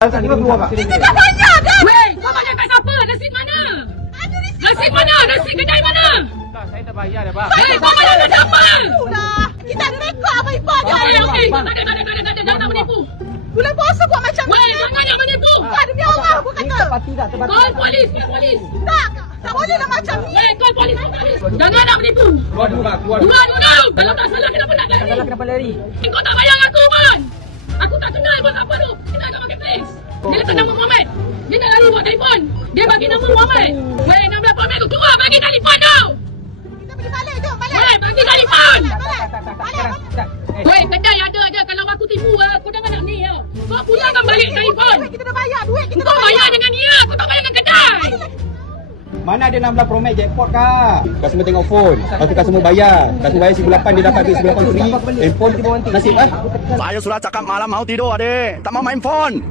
Kita keluar Pak. Kita dah bayar dah. Weh, kau bayar kat siapa? Resit mana? Resit mana? Resit kedai mana? Tak, saya dah bayar dah, Pak. Weh, kau bayar kat siapa? Itulah. Kita ada rekod apa import dia. Okey, tak ada. Jangan nak menipu. Bulan puasa buat macam ni. Weh, jangan nak menipu. Tak, demi Allah aku kata. Call polis, call polis. Tak, tak boleh lah macam ni. Weh, call polis. Jangan nak menipu. Keluar dulu, Pak. Keluar. Keluar dulu. Kalau tak salah, kenapa nak lari? Kenapa lari? Kau tak bayar aku pun. Aku tak kenal buat apa tu. Kenal kat marketplace. Dia letak nama Muhammad. Dia nak lari buat telefon. Dia bagi nama Muhammad. Weh, 16 Muhammad tu. Keluar bagi telefon tu. Kita pergi balik jom, balik. Weh, bagi telefon. Balik. Weh, kedai ada je. Kalau aku tipu, kau jangan nak ni. Kau pulangkan balik telefon. Kita dah bayar duit. Kita Kau bayar dengan dia. Kau tak bayar dengan kedai. Mana ada 16 Pro Max jackpot kak? Customer tengok phone. Lepas tu customer bayar. Customer bayar 1,800 dia dapat duit 1,800 free. Handphone nasib Saya sudah cakap malam mau tidur adik. Tak mau main phone.